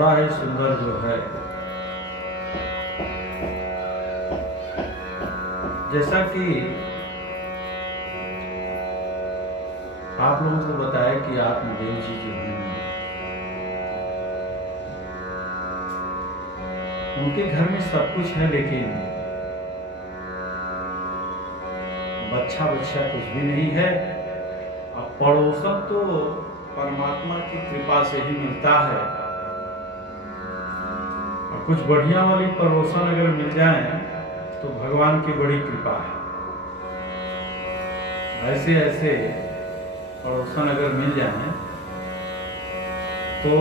बड़ा ही सुंदर जो है, जैसा कि आप लोगों को बताया कि आत्मदेव जी जो है उनके घर में सब कुछ है, लेकिन बच्चा कुछ भी नहीं है। अब पड़ोसन तो परमात्मा की कृपा से ही मिलता है, और कुछ बढ़िया वाली पड़ोसन अगर मिल जाए तो भगवान की बड़ी कृपा है। ऐसे पड़ोसन अगर मिल जाए तो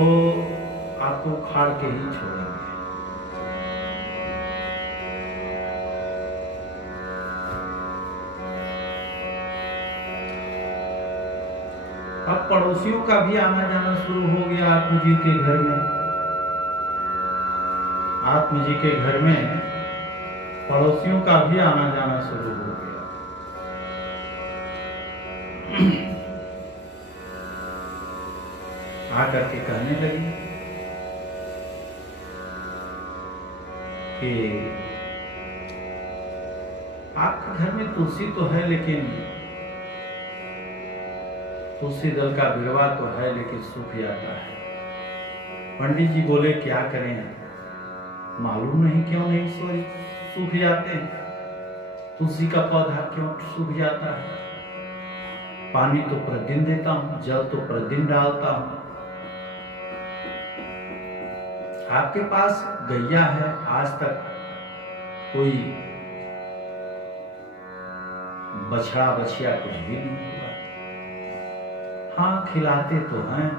आपको उखाड़ के ही छोड़ेंगे। अब पड़ोसियों का भी आना जाना शुरू हो गया आत्म जी के घर में। आत्म जी के घर में पड़ोसियों का भी आना जाना शुरू हो गया। आकर के कहने लगी कि आपके घर में तुलसी तो है, लेकिन तुलसी दल का बिरवा तो है, लेकिन सूख जाता है। पंडित जी बोले क्या करें, मालूम नहीं क्यों नहीं सूख जाते हैं, तुलसी का पौधा क्यों सूख जाता है। पानी तो प्रतिदिन देता हूं, जल तो प्रतिदिन डालता हूं। आपके पास गैया है, आज तक कोई बछड़ा बछिया कुछ भी नहीं हुआ। हाँ, खिलाते तो हैं,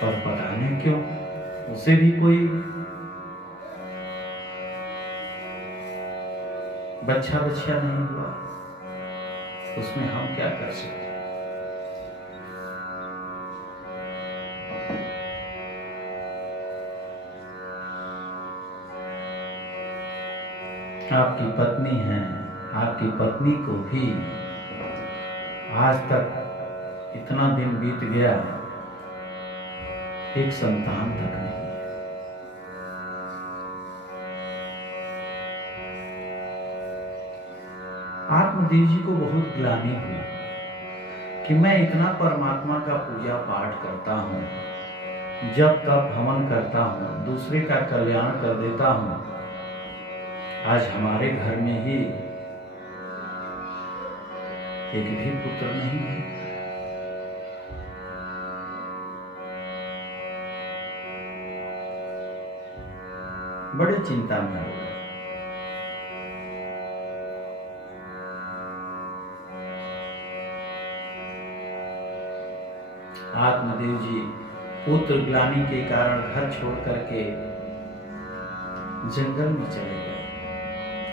पर पता नहीं क्यों उसे भी कोई बच्चा बछिया नहीं हुआ। उसमें हम क्या कर सकते हैं। आपकी पत्नी है, आपकी पत्नी को भी आज तक इतना दिन बीत गया, एक संतान तक नहीं है। आत्मदेव जी को बहुत ग्लानि हुई कि मैं इतना परमात्मा का पूजा पाठ करता हूं, जब तब हवन करता हूं, दूसरे का कल्याण कर देता हूं। आज हमारे घर में ही एक भी पुत्र नहीं है। बड़े चिंता में हो गए। आत्मदेव जी पुत्र ग्लानि के कारण घर छोड़ करके जंगल में चले गए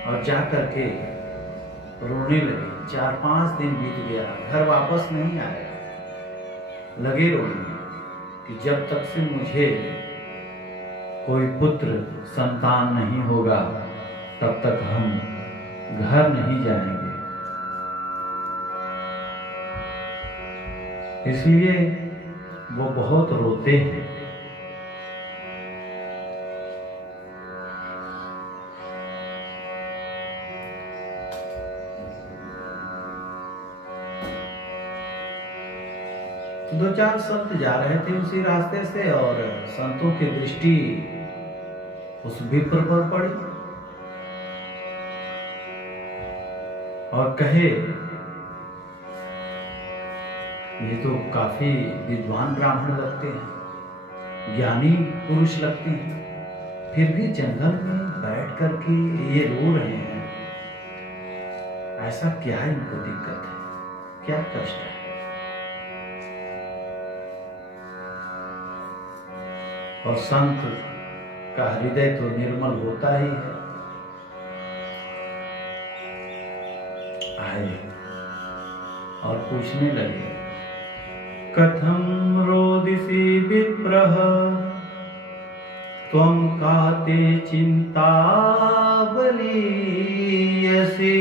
और जाकर के रोने लगे। 4-5 दिन बीत गया, घर वापस नहीं आया। लगे रोने कि जब तक से मुझे कोई पुत्र संतान नहीं होगा, तब तक हम घर नहीं जाएंगे। इसलिए वो बहुत रोते हैं। दो चार संत जा रहे थे उसी रास्ते से, और संतों की दृष्टि उस विप्र पर पड़ी और कहे, ये तो काफी विद्वान ब्राह्मण लगते हैं, ज्ञानी पुरुष लगते हैं, फिर भी जंगल में बैठ करके ये रो रहे हैं। ऐसा क्या इनको दिक्कत है, क्या कष्ट है। और संत का हृदय तो निर्मल होता ही है। आए और पूछने लगे, कथम रोदिसी विप्रः त्वं काते चिंता बलीयसी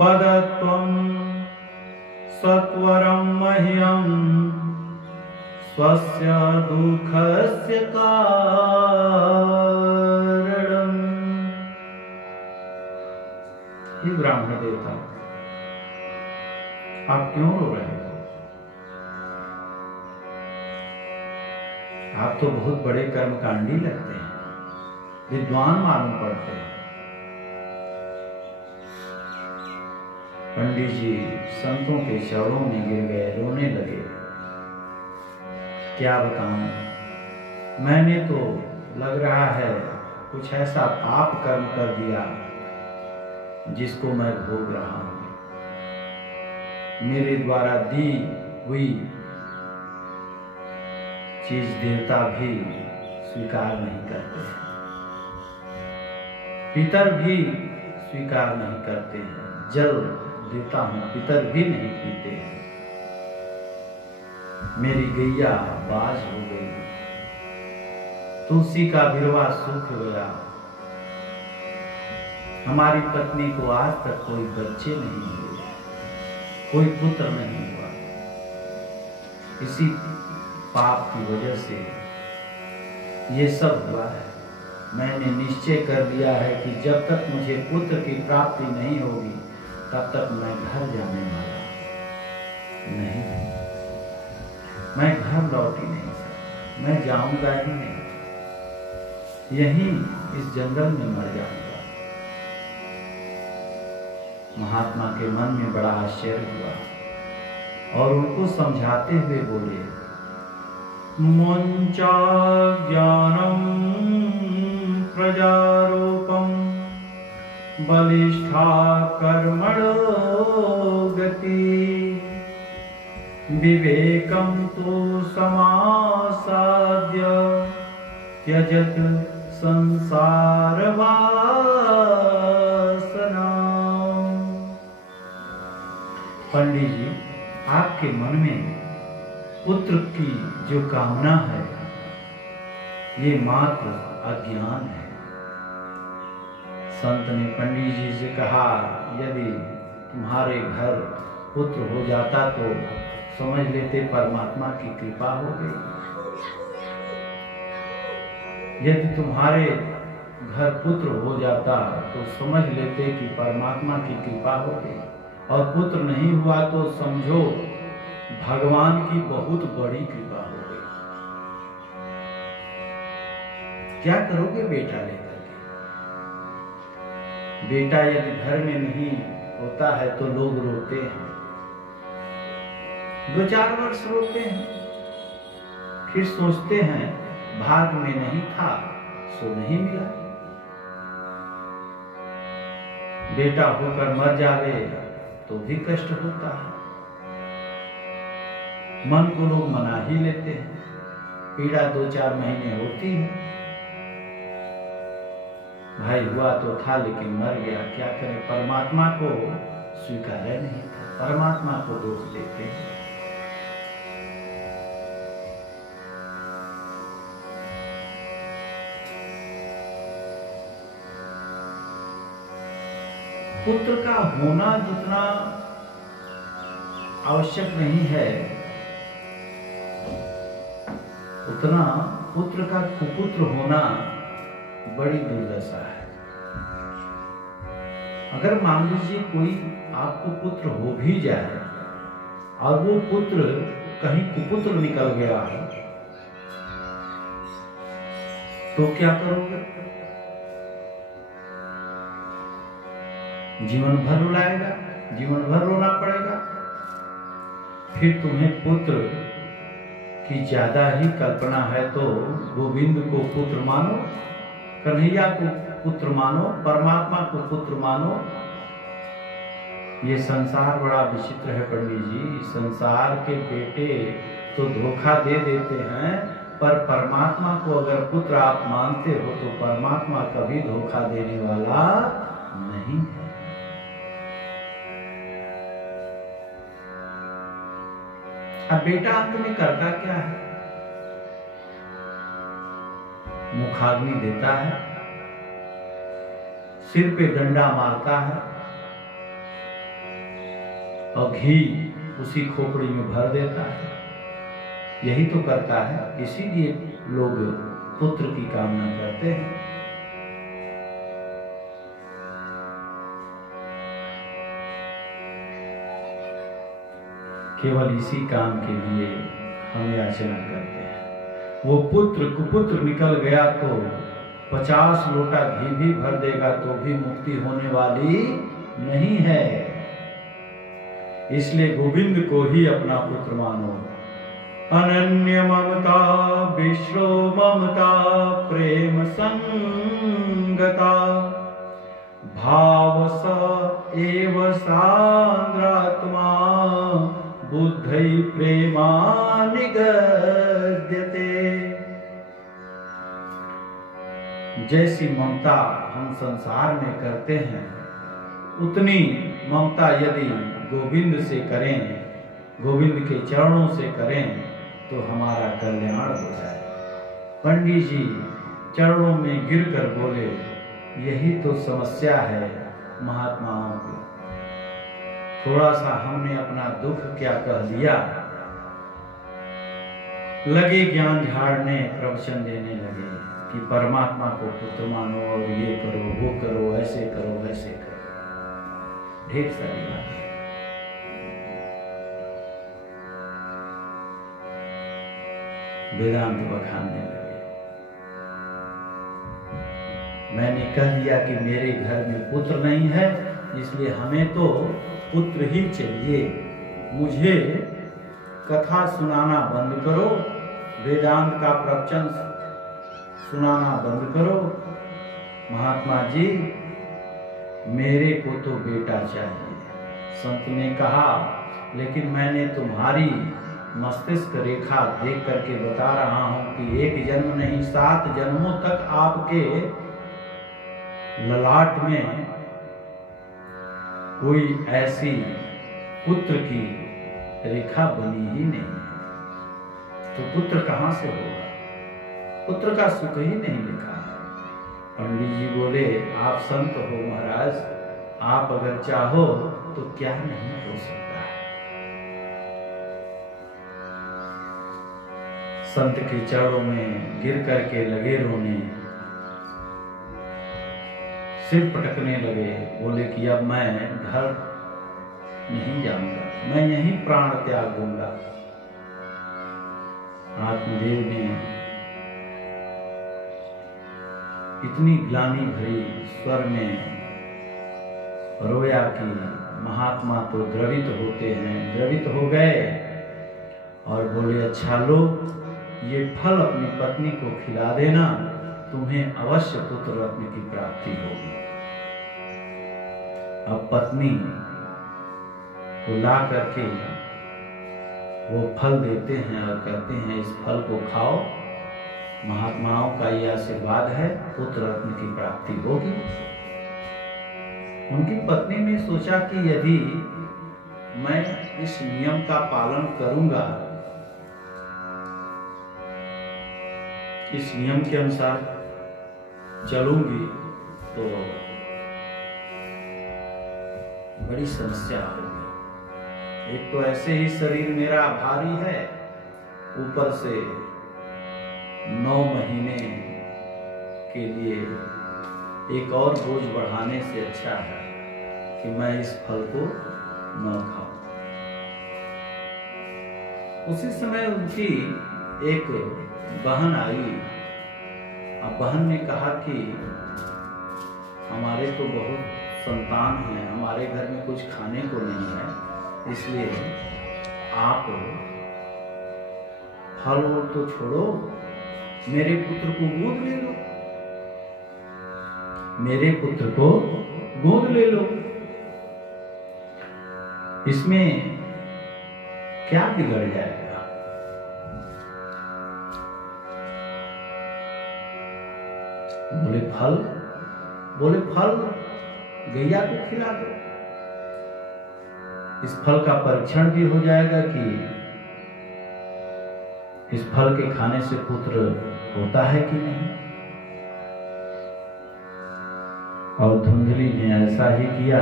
बद त्वं सत्वरं मह्यं स्वस्य दुःखस्य कारणम्। हे ब्राह्मण देवता, आप क्यों रो रहे हो? आप तो बहुत बड़े कर्मकांडी लगते हैं, विद्वान मालूम पड़ते हैं। पंडित जी संतों के चरणों में गिर गए, रोने लगे। क्या बताऊं, मैंने तो लग रहा है कुछ ऐसा पाप कर्म कर दिया जिसको मैं भोग रहा हूं। मेरे द्वारा दी हुई चीज देवता भी स्वीकार नहीं करते हैं, पितर भी स्वीकार नहीं करते हैं। जल देता हूं, पितर भी नहीं पीते हैं। मेरी गैया बाज हो गई, तुलसी का बिरवा सूख गया। हमारी पत्नी को आज तक कोई बच्चे नहीं हुए, कोई पुत्र नहीं हुआ। इसी पाप की वजह से ये सब हुआ है। मैंने निश्चय कर लिया है कि जब तक मुझे पुत्र की प्राप्ति नहीं होगी तब तक मैं घर जाने वाला नहीं। मैं घर लौट ही नहीं सकता, मैं जाऊंगा ही नहीं, यहीं इस जंगल में मर जाऊंगा। महात्मा के मन में बड़ा आश्चर्य हुआ और उनको समझाते हुए बोले, मुंचा ज्ञानम प्रजारोपम बलिष्ठा कर्मणो गति विवेकम तो समासाद्य त्यजत संसार वासना। पंडित जी, आपके मन में पुत्र की जो कामना है ये मात्र अज्ञान है। संत ने पंडित जी से कहा, यदि तुम्हारे घर पुत्र हो जाता तो समझ लेते परमात्मा की कृपा हो गई। यदि तुम्हारे घर पुत्र हो जाता तो समझ लेते कि परमात्मा की कृपा हो गई, और पुत्र नहीं हुआ तो समझो भगवान की बहुत बड़ी कृपा हो गई। क्या करोगे बेटा लेकर के? बेटा यदि घर में नहीं होता है तो लोग रोते हैं, 2-4 वर्ष रोते हैं, फिर सोचते हैं भाग में नहीं था सो नहीं मिला। बेटा होकर मर जावे तो भी कष्ट होता है। मन को लोग मना ही लेते हैं, पीड़ा 2-4 महीने होती है। भाई हुआ तो था लेकिन मर गया, क्या करें? परमात्मा को स्वीकार नहीं था, परमात्मा को दोष देते हैं। पुत्र का होना जितना आवश्यक नहीं है उतना पुत्र का कुपुत्र होना बड़ी दुर्दशा है। अगर मान लीजिए कोई आपको पुत्र हो भी जाए और वो पुत्र कहीं कुपुत्र निकल गया है तो क्या करोगे? जीवन भर रुलाएगा, जीवन भर रोना पड़ेगा। फिर तुम्हें पुत्र की ज्यादा ही कल्पना है तो गोविंद को पुत्र मानो, कन्हैया को पुत्र मानो, परमात्मा को पुत्र मानो। ये संसार बड़ा विचित्र है पंडित जी। संसार के बेटे तो धोखा दे देते हैं, पर परमात्मा को अगर पुत्र आप मानते हो तो परमात्मा कभी धोखा देने वाला नहीं है। अब बेटा अंत में करता क्या है? मुखाग्नि देता है, सिर पे डंडा मारता है और घी उसी खोपड़ी में भर देता है। यही तो करता है, इसीलिए लोग पुत्र की कामना करते हैं। केवल इसी काम के लिए हम याचना करते हैं। वो पुत्र कुपुत्र निकल गया तो 50 लोटा घी भी भर देगा तो भी मुक्ति होने वाली नहीं है। इसलिए गोविंद को ही अपना पुत्र मानो। अनन्य ममता विश्व ममता प्रेम संगता भाव स एव सांद्रात्मा बुद्धै प्रेमा निगद्यते। जैसी ममता हम संसार में करते हैं उतनी ममता यदि गोविंद से करें, गोविंद के चरणों से करें तो हमारा कल्याण हो जाए। पंडित जी चरणों में गिरकर बोले, यही तो समस्या है महात्माओं की। थोड़ा सा हमने अपना दुख क्या कह दिया, लगे ज्ञान झाड़ने, प्रवचन देने लगे कि परमात्मा को पुत्र मानो और ये करो वो करो, ऐसे करो वैसे करो, ढेर सारी बातें। वेदांत बखानने लगे। मैंने कह दिया कि मेरे घर में पुत्र नहीं है, इसलिए हमें तो पुत्र ही चाहिए। मुझे कथा सुनाना बंद करो, वेदांत का प्रवचन सुनाना बंद करो। महात्मा जी मेरे को तो बेटा चाहिए। संत ने कहा, लेकिन मैंने तुम्हारी मस्तिष्क रेखा देख करके बता रहा हूं कि एक जन्म नहीं 7 जन्मों तक आपके ललाट में कोई ऐसी पुत्र की रेखा बनी ही नहीं, तो पुत्र कहां से होगा? पुत्र का सुख ही नहीं लिखा है। पंडित जी बोले, आप संत हो महाराज, आप अगर चाहो तो क्या नहीं हो सकता है। संत के चरणों में गिर करके लगे रोने, सिर पटकने लगे। बोले कि अब मैं घर नहीं जाऊंगा, मैं यहीं प्राण त्याग दूंगा। आत्मदेव ने इतनी ग्लानि भरी स्वर में रोया कि महात्मा तो द्रवित होते हैं, द्रवित हो गए और बोले, अच्छा लो ये फल अपनी पत्नी को खिला देना, तुम्हें अवश्य पुत्र रत्न की प्राप्ति होगी। अब पत्नी को ला करके वो फल देते हैं और कहते हैं इस फल को खाओ, महात्माओं का यह आशीर्वाद है, पुत्र रत्न की प्राप्ति होगी। उनकी पत्नी ने सोचा कि यदि मैं इस नियम का पालन करूंगा, इस नियम के अनुसार चलूंगी तो बड़ी समस्या होगी। एक तो ऐसे ही शरीर मेरा भारी है, ऊपर से 9 महीने के लिए एक और बोझ बढ़ाने से अच्छा है कि मैं इस फल को न खाऊं। उसी समय उनकी एक बहन आई। अब बहन ने कहा कि हमारे तो बहुत संतान हैं, हमारे घर में कुछ खाने को नहीं है, इसलिए आप फल और तो छोड़ो, मेरे पुत्र को गोद ले लो, मेरे पुत्र को गोद ले लो। इसमें क्या बिगड़ जाएगा? बोले फल, बोले फल गैया को खिला दो, इस फल का परीक्षण भी हो जाएगा कि इस फल के खाने से पुत्र होता है कि नहीं। और धुंधली ने ऐसा ही किया।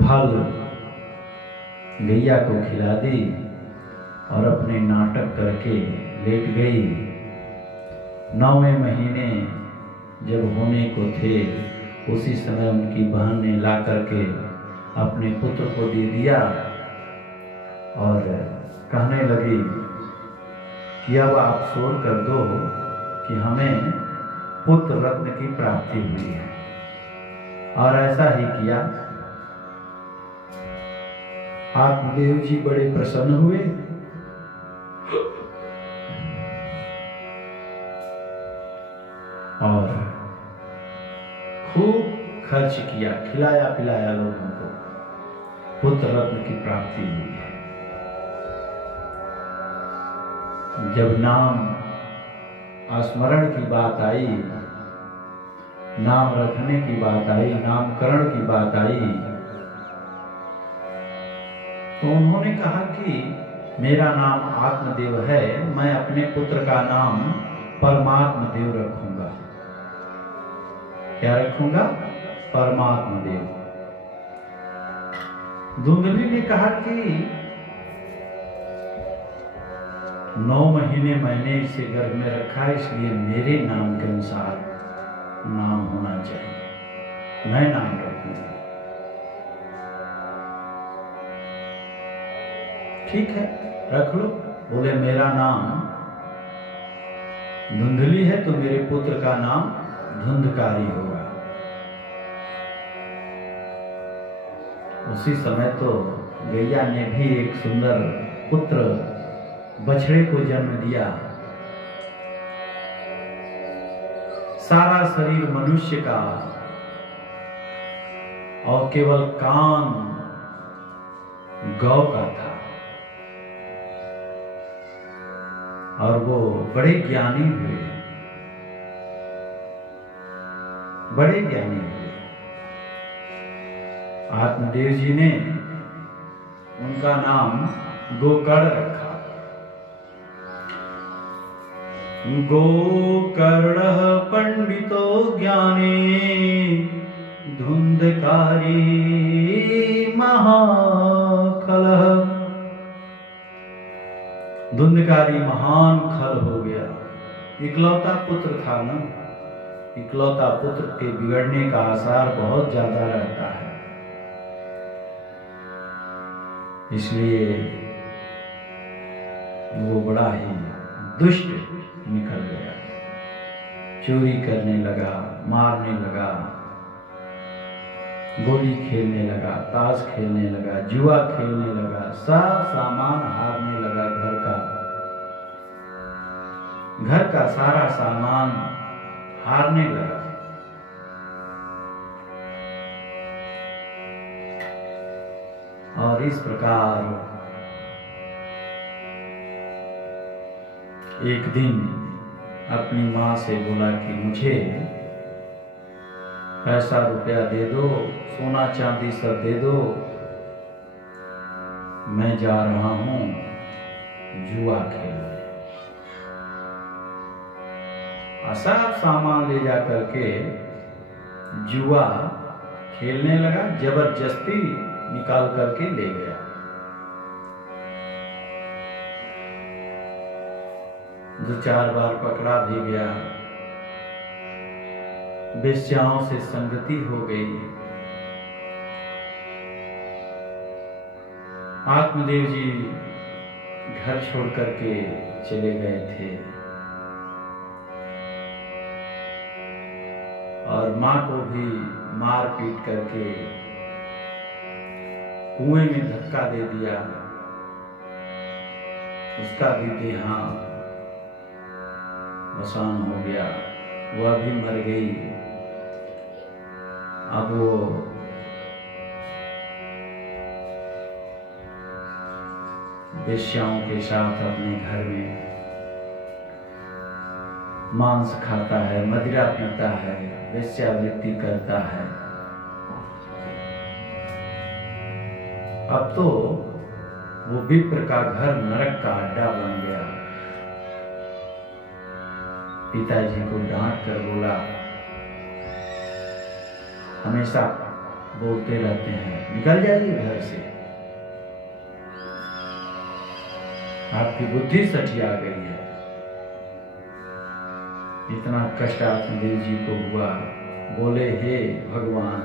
फल गैया को खिला दी और अपने नाटक करके लेट गई। 9वें महीने जब होने को थे, उसी समय उनकी बहन ने ला करके अपने पुत्र को दे दिया और कहने लगी कि अब आप शोर कर दो कि हमें पुत्र रत्न की प्राप्ति हुई है। और ऐसा ही किया। आत्मदेव जी बड़े प्रसन्न हुए और खूब खर्च किया, खिलाया पिलाया लोगों को, पुत्र रत्न की प्राप्ति हुई है। जब नाम स्मरण की बात आई, नाम रखने की बात आई, नामकरण की बात आई, तो उन्होंने कहा कि मेरा नाम आत्मदेव है, मैं अपने पुत्र का नाम परमात्मा देव रखूंगा। क्या रखूंगा? परमात्मा देव। धुंधली ने कहा कि 9 महीने मैंने इसे गर्भ में रखा है, इसलिए मेरे नाम के अनुसार नाम होना चाहिए, मैं नाम रखूंगी। ठीक है, रख लो। बोले मेरा नाम धुंधली है तो मेरे पुत्र का नाम धुंधकारी होगा। उसी समय तो गैया ने भी एक सुंदर पुत्र बछड़े को जन्म दिया। सारा शरीर मनुष्य का और केवल कान गौ का था और वो बड़े ज्ञानी हुए, बड़े ज्ञानी हुए। आत्मदेव जी ने उनका नाम गोकर्ण रखा। गोकर्ण पंडितो ज्ञानी धुंधकारी महाखलः। धुंधकारी महान खल हो गया। इकलौता पुत्र था ना, इकलौता पुत्र के बिगड़ने का आसार बहुत ज्यादा रहता है, इसलिए वो बड़ा ही दुष्ट निकल गया। चोरी करने लगा, मारने लगा, गोली खेलने लगा, ताश खेलने लगा, जुआ खेलने लगा, सब सामान हारने लगा। घर का सारा सामान हारने लगा। और इस प्रकार एक दिन अपनी माँ से बोला कि मुझे पैसा रुपया दे दो, सोना चांदी सब दे दो, मैं जा रहा हूं जुआ खेलने। सब सामान ले जा करके जुआ खेलने लगा, जबरदस्ती निकाल करके ले गया। 2-4 बार पकड़ा भी गया, बेश्याओं से संगति हो गई। आत्मदेव जी घर छोड़ करके चले गए थे और मां को भी मार पीट करके कुएं में धक्का दे दिया। उसका भी देहांत अवसान हो गया, वह भी मर गई। अब वो वेश्याओं के साथ अपने घर में मांस खाता है, मदिरा पीता है, वेश्यावृत्ति करता है। अब तो वो विप्र का घर नरक का अड्डा बन गया। पिताजी को डांट कर बोला, हमेशा बोलते रहते हैं निकल जाइए घर से, आपकी बुद्धि सठिया गई है। इतना कष्ट आत्मदेव जी को हुआ। बोले, हे भगवान,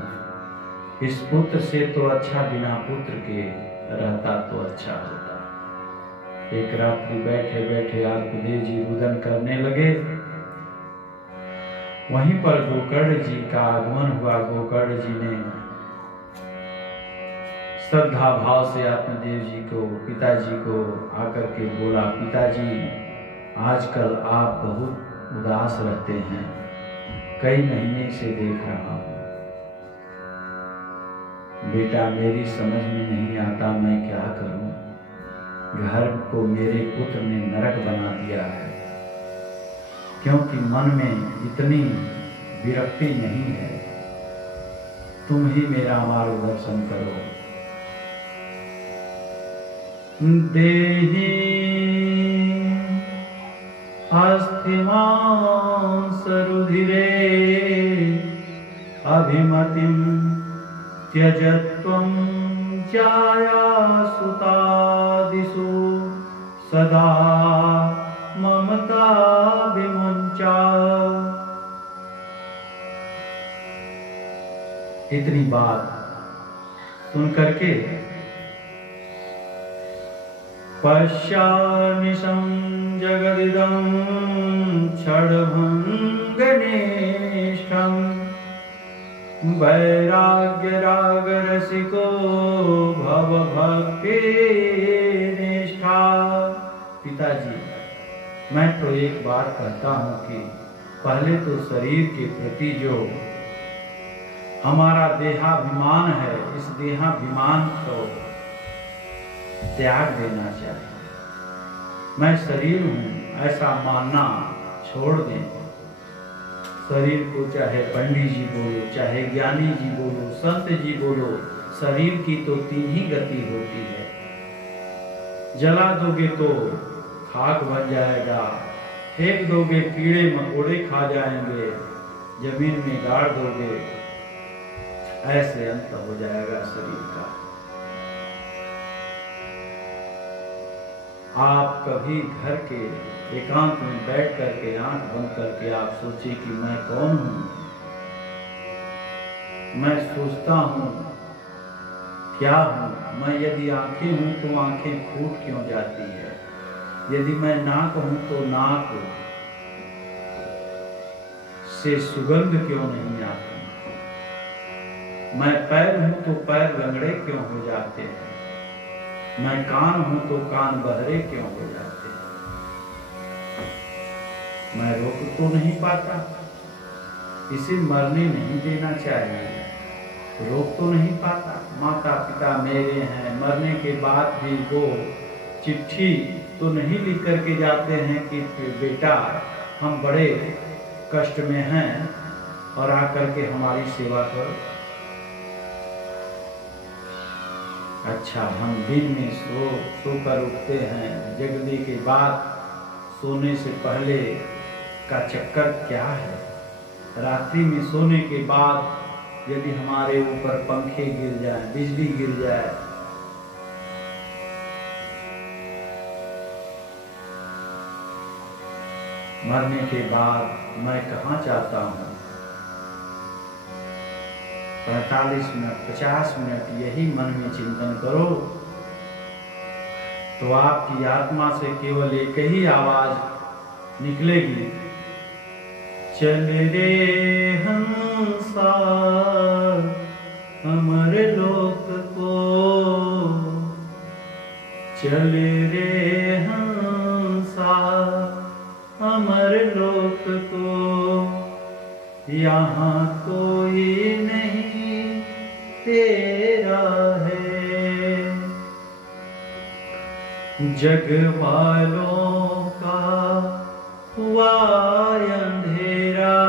इस पुत्र से तो अच्छा बिना पुत्र के रहता तो अच्छा होता। एक रात्रि बैठे बैठे आत्मदेव जी रुदन करने लगे। वहीं पर गोकर्ण जी का आगमन हुआ। गोकर्ण जी ने श्रद्धा भाव से आत्मदेव जी को, पिताजी को आकर के बोला, पिताजी आजकल आप बहुत उदास रहते हैं, कई महीने से देख रहा हूं। बेटा, मेरी समझ में नहीं आता मैं क्या करूं। घर को मेरे पुत्र ने नरक बना दिया है, क्योंकि मन में इतनी विरक्ति नहीं है। तुम ही मेरा मार्गदर्शन करो। देहि अस्थिमांसरुधिरे अभिमतिं त्यजत्वं जायासुतादिषु सदा ममता विमुञ्चा। इतनी बात सुन करके पश्यामिशं जगदिदं क्षणभङ्गनिष्ठं वैराग्यरागरसिको भवभक्तिनिष्ठा। पिताजी, मैं तो एक बात कहता हूँ कि पहले तो शरीर के प्रति जो हमारा देहाभिमान है, इस देहाभिमान को त्याग देना चाहिए। मैं शरीर हूं ऐसा मानना छोड़ दें। शरीर को चाहे पंडित जी बोलो, चाहे ज्ञानी जी बोलो, संत जी बोलो, शरीर की तो तीन ही गति होती है। जला दोगे तो खाक बन जाएगा, फेंक दोगे कीड़े मकोड़े खा जाएंगे, जमीन में गाड़ दोगे, ऐसे अंत हो जाएगा शरीर का। आप कभी घर के एकांत में बैठ करके आंख बंद करके आप सोचिए कि मैं कौन हूं। मैं सोचता हूं क्या हूं। मैं यदि आंखें हूं तो आंखें फूट क्यों जाती है। यदि मैं नाक हूं तो नाक से सुगंध क्यों नहीं आती। मैं पैर हूं तो पैर लंगड़े क्यों हो जाते हैं। मैं कान हूं तो कान बहरे क्यों हो जाते हैं। मैं रोक तो नहीं पाता, इसे मरने नहीं देना चाहिए। रोक तो नहीं पाता। माता पिता मेरे हैं, मरने के बाद भी वो चिट्ठी तो नहीं लिख करके जाते हैं कि बेटा हम बड़े कष्ट में हैं और आकर के हमारी सेवा करो। अच्छा, हम दिन में सोकर उठते हैं, जगने के बाद सोने से पहले का चक्कर क्या है। रात्रि में सोने के बाद यदि हमारे ऊपर पंखे गिर जाए, बिजली गिर जाए, मरने के बाद मैं कहाँ जाता हूँ। 45 मिनट 50 मिनट यही मन में चिंतन करो तो आपकी आत्मा से केवल एक ही आवाज निकलेगी, चल रे हंसा अमर लोक को, चल रे हंसा अमर लोक को, यहाँ कोई नहीं तेरा है। जग वालों का हुआ अंधेरा,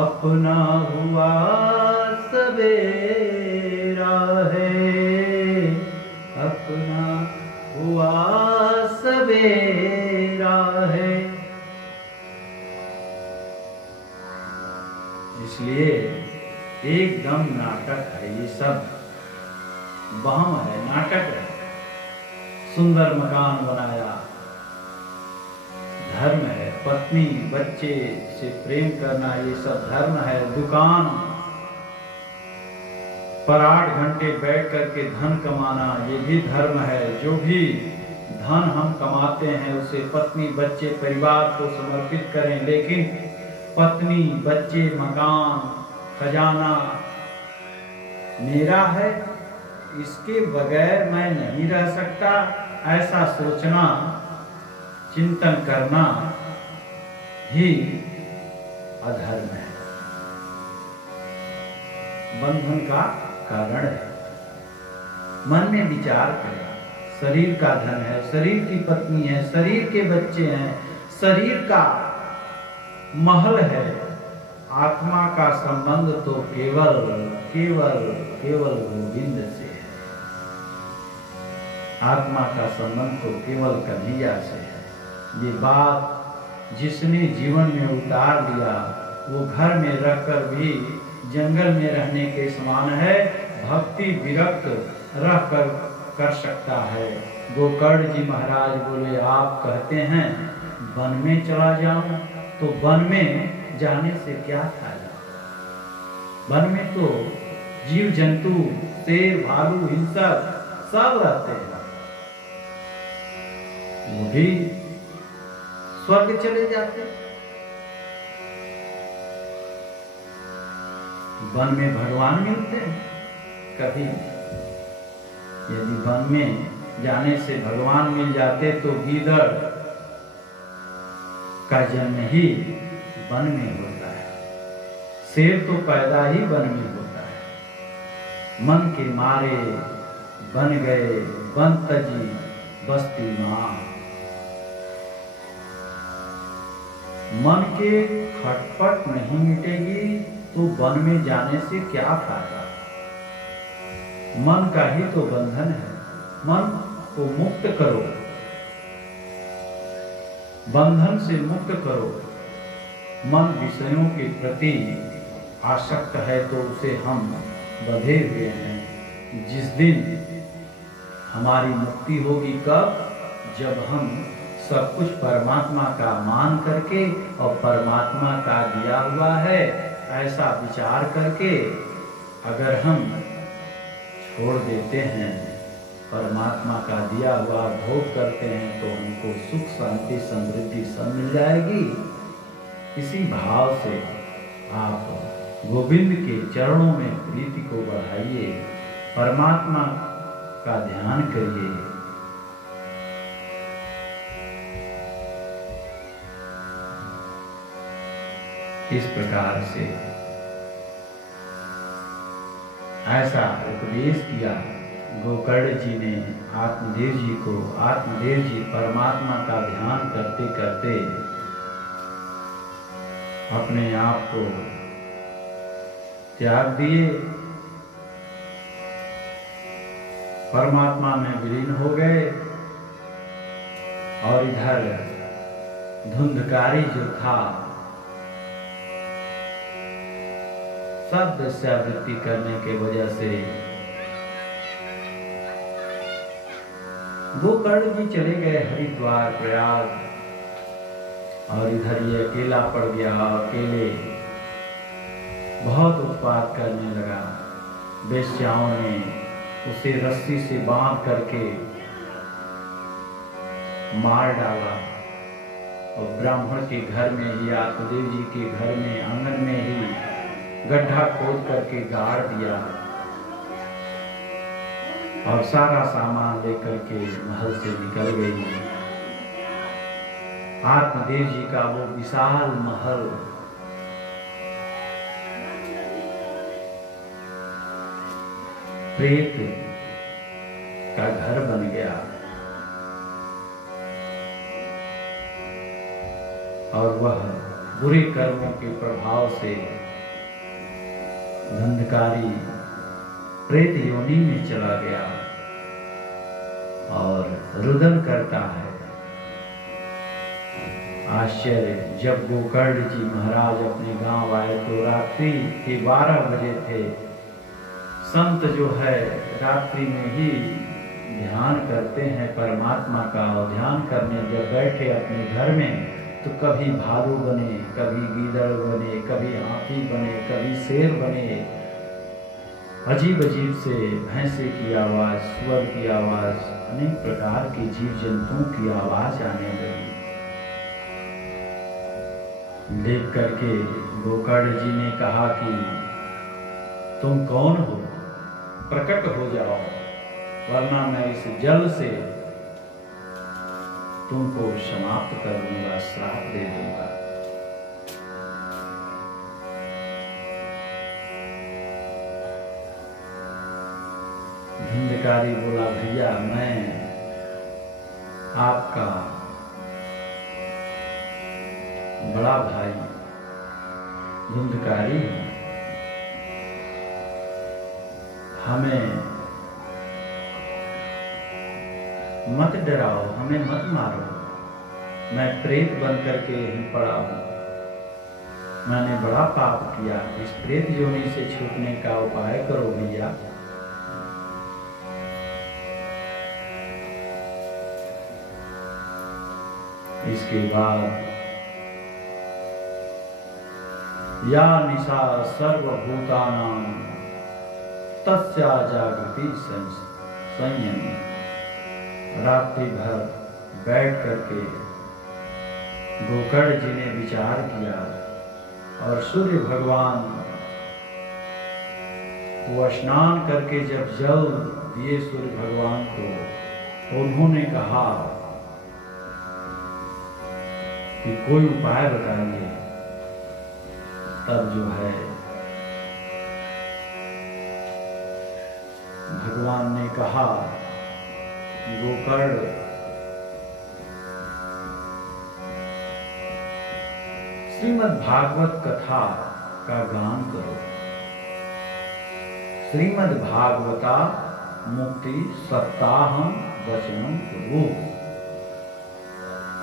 अपना हुआ सवेरा है, अपना हुआ सवेरा है। इसलिए एकदम नाटक है, ये सब वहम है, नाटक है। सुंदर मकान बनाया। धर्म है। पत्नी बच्चे से प्रेम करना, ये सब धर्म है। दुकान पर 8 घंटे बैठ करके धन कमाना, ये भी धर्म है। जो भी धन हम कमाते हैं उसे पत्नी बच्चे परिवार को समर्पित करें, लेकिन पत्नी बच्चे मकान खजाना मेरा है, इसके बगैर मैं नहीं रह सकता, ऐसा सोचना चिंतन करना ही अधर्म है, बंधन का कारण है। मन में विचार करें, शरीर का धन है, शरीर की पत्नी है, शरीर के बच्चे हैं, शरीर का महल है। आत्मा का संबंध तो केवल केवल केवल गोविंद से है। आत्मा का संबंध तो केवल कन्हैया से है। ये बात जिसने जीवन में उतार लिया वो घर में रहकर भी जंगल में रहने के समान है। भक्ति विरक्त रह कर सकता है। गोकर्ण जी महाराज बोले, आप कहते हैं वन में चला जाऊं, तो वन में जाने से क्या फायदा? वन में तो जीव जंतु, शेर, भालू, हिंसक सब रहते हैं, वो भी स्वर्ग चले जाते। वन में भगवान मिलते हैं कभी? यदि वन में जाने से भगवान मिल जाते तो गीदड़ का जन्म ही वन में होता है, शेर तो पैदा ही वन में होता है। मन के मारे बन गए वन तजी बस्ती मां। मन के खटपट नहीं मिटेगी तो वन में जाने से क्या फायदा? मन का ही तो बंधन है। मन को मुक्त करो, बंधन से मुक्त करो। मन विषयों के प्रति आसक्त है तो उसे हम बंधे हुए हैं। जिस दिन हमारी मुक्ति होगी, कब? जब हम सब कुछ परमात्मा का मान करके और परमात्मा का दिया हुआ है ऐसा विचार करके अगर हम छोड़ देते हैं, परमात्मा का दिया हुआ भोग करते हैं, तो हमको सुख शांति समृद्धि सब मिल जाएगी। इसी भाव से आप गोविंद के चरणों में प्रीति को बढ़ाइए, परमात्मा का ध्यान करिए। इस प्रकार से ऐसा उपदेश किया गोकर्ण जी ने आत्मदेव जी को। आत्मदेव जी परमात्मा का ध्यान करते करते अपने आप को त्याग दिए, परमात्मा में विलीन हो गए। और इधर धुंधकारी जो था सब वेश्यावृत्ति करने के वजह से गोकर्ण जी चले गए हरिद्वार प्रयाग, और इधर ये अकेला पड़ गया। अकेले बहुत उत्पात करने लगा। वेश्याओं ने उसे रस्सी से बांध करके मार डाला, और ब्राह्मण के घर में ही, आत्मदेव जी के घर में आंगन में ही गड्ढा खोद करके गाड़ दिया, और सारा सामान लेकर के महल से निकल गई। आत्मदेव जी का वो विशाल महल प्रेत का घर बन गया, और वह बुरे कर्मों के प्रभाव से धुंधकारी प्रेत योनि में चला गया और रुदन करता है। आश्चर्य, जब गोकर्ण जी महाराज अपने गांव आए तो रात्रि के 12 बजे थे। संत जो है रात्रि में ही ध्यान करते हैं परमात्मा का, और ध्यान करने जब बैठे अपने घर में तो कभी भालू बने, कभी गीदड़ बने, कभी हाथी बने, कभी शेर बने, अजीब अजीब से भैंसे की आवाज़, सुअर की आवाज़, अनेक प्रकार के जीव जंतुओं की आवाज़ आने लगी। देख करके गोकर्ण जी ने कहा कि तुम कौन हो, प्रकट हो जाओ, वरना मैं इस जल से तुमको समाप्त कर दूंगा, श्राप दे दूंगा। धुंधकारी बोला, भैया मैं आपका बड़ा भाई धुंधकारी हूं, हमें मत डराओ, हमें मत मारो, मैं प्रेत बन करके यहीं पड़ा हूं, मैंने बड़ा पाप किया, इस प्रेत योनि से छूटने का उपाय करो भैया। इसके बाद या निशा सर्वभूतानां तस्या जागृति संयमी, रात्रि भर बैठ करके गोकर्ण जी ने विचार किया और सूर्य भगवान वो स्नान करके जब जल दिए सूर्य भगवान को, तो उन्होंने कहा कि कोई उपाय बताइए। तब जो है भगवान ने कहा, गोकर्ण श्रीमद् भागवत कथा का गान करो, श्रीमद् भागवता मुक्ति सप्ताहम वचनम कुरु,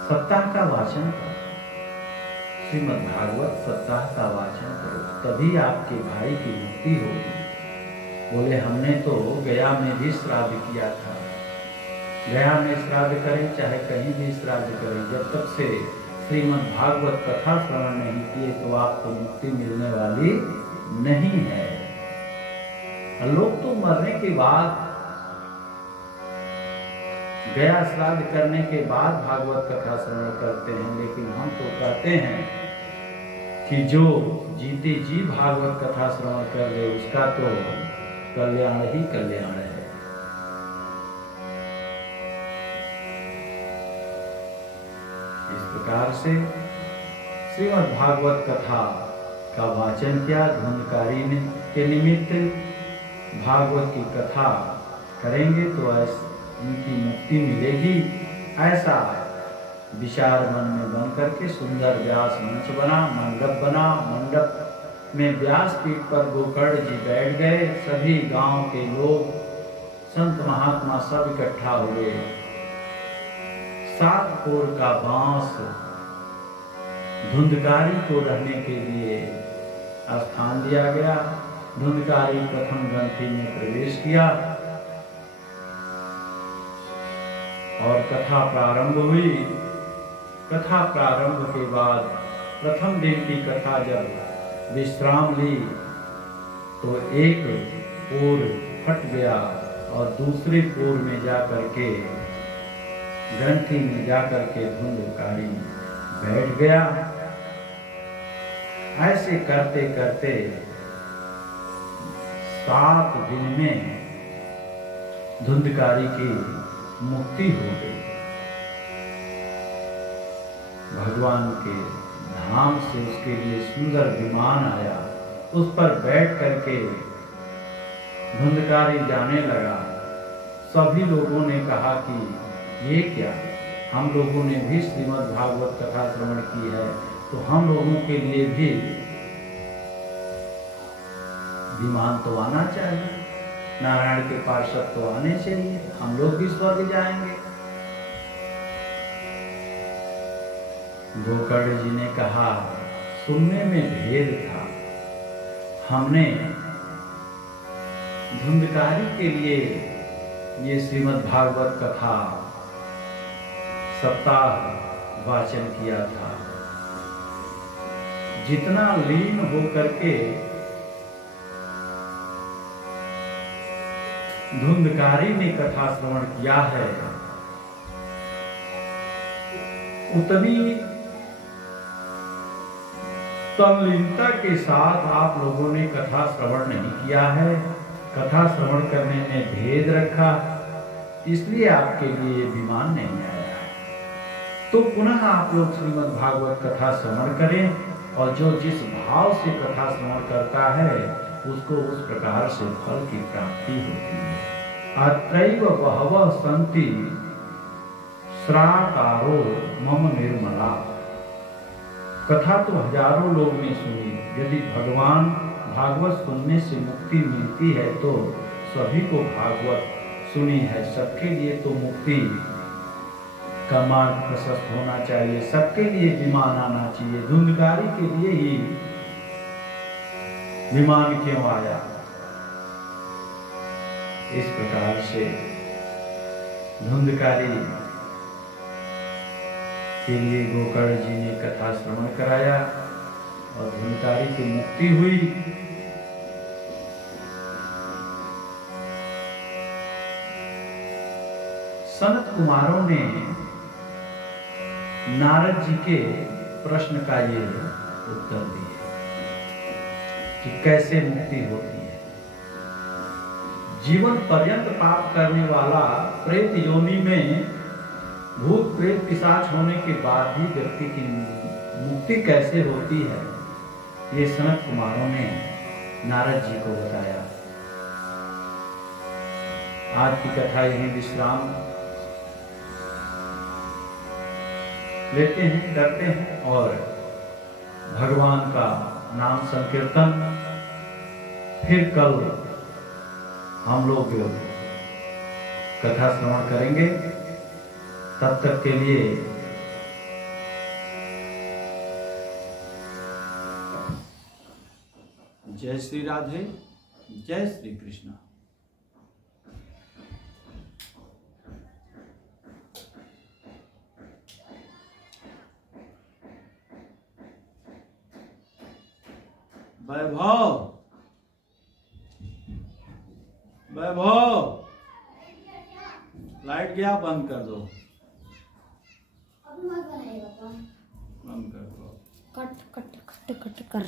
सप्ताह का वाचन करो, श्रीमद् भागवत सप्ताह का वाचन करो, तभी आपके भाई की मुक्ति होगी। बोले हमने तो गया में भी श्राद्ध किया था, गया में श्राद्ध करें चाहे कहीं भी श्राद्ध करें, जब तक से श्रीमद् भागवत कथा श्रवण नहीं किए तो आपको मुक्ति मिलने वाली नहीं है। लोग तो मरने के बाद, गया श्राद्ध करने के बाद भागवत कथा श्रवण करते हैं, लेकिन हम तो कहते हैं कि जो जीते जी भागवत कथा श्रवण कर ले उसका तो कल्याण ही कल्याण है। इस प्रकार से श्रीमद् भागवत कथा का वाचन किया। धुंधकारी ने के निमित्त भागवत की कथा करेंगे तो उनकी मुक्ति मिलेगी, ऐसा विचार मन में बन करके सुंदर व्यास मंच बना, मंडप बना। मंडप में व्यास पीठ पर गोकर्ण जी बैठ गए। सभी गांव के लोग, संत महात्मा सब इकट्ठा हुए। 7 कोर का बांस धुंधकारी को रहने के लिए स्थान दिया गया। धुंधकारी प्रथम ग्रंथि में प्रवेश किया और कथा प्रारंभ हुई। कथा प्रारंभ के बाद प्रथम दिन की कथा जब विश्राम ली तो एक पोर फट गया और दूसरे पोर में जाकर के ग्रंथि में जाकर के धुंधकारी बैठ गया। ऐसे करते करते 7 दिन में धुंधकारी की मुक्ति हो गई। भगवान के धाम से उसके लिए सुंदर विमान आया, उस पर बैठ करके धुंधकारी जाने लगा। सभी लोगों ने कहा कि ये क्या, हम लोगों ने भी श्रीमद् भागवत कथा श्रवण की है, तो हम लोगों के लिए भी विमान तो आना चाहिए, नारायण के पार्षद तो आने चाहिए, हम लोग भी स्वर्ग जाएंगे। गोकर्ण जी ने कहा, सुनने में भेद था, हमने धुंधकारी के लिए ये श्रीमद् भागवत कथा सप्ताह वाचन किया था। जितना लीन होकर के धुंधकारी ने कथा श्रवण किया है, उतनी तल्लीनता के साथ आप लोगों ने कथा श्रवण नहीं किया है। कथा श्रवण करने में भेद रखा, इसलिए आपके लिए ये विमान नहीं आया है। तो पुनः आप लोग श्रीमद् भागवत कथा श्रवण करें, और जो जिस भाव से कथा श्रवण करता है उसको उस प्रकार से फल की प्राप्ति होती है। अत्रैव बहवः सन्ति श्रातारो मम निर्मला। कथा तो हजारों लोग ने सुनी। यदि भगवान भागवत सुनने से मुक्ति मिलती है तो सभी को भागवत सुनी है। सबके लिए तो मुक्ति का मार्ग प्रशस्त होना चाहिए, सबके लिए विमान आना चाहिए। धुंधकारी के लिए ही विमान क्यों आया? इस प्रकार से धुंधकारी के लिए गोकर्ण जी ने कथा श्रवण कराया और धुंधकारी की मुक्ति हुई। सनत कुमारों ने नारद जी के प्रश्न का ये उत्तर दिया कि कैसे मुक्ति होती है। जीवन पर्यंत पाप करने वाला प्रेत योनि में भूत प्रेत पिशाच होने के बाद भी व्यक्ति की मुक्ति कैसे होती है, ये सनत कुमारों ने नारद जी को बताया। आज की कथा यहीं विश्राम लेते हैं, करते हैं, और भगवान का नाम संकीर्तन फिर कल हम लोग कथा श्रवण करेंगे। तब तक के लिए जय श्री राधे, जय श्री कृष्ण। वैभव, वैभव, लाइट गया, बंद कर दो। बंद कर दो। कट कट कट कट कर।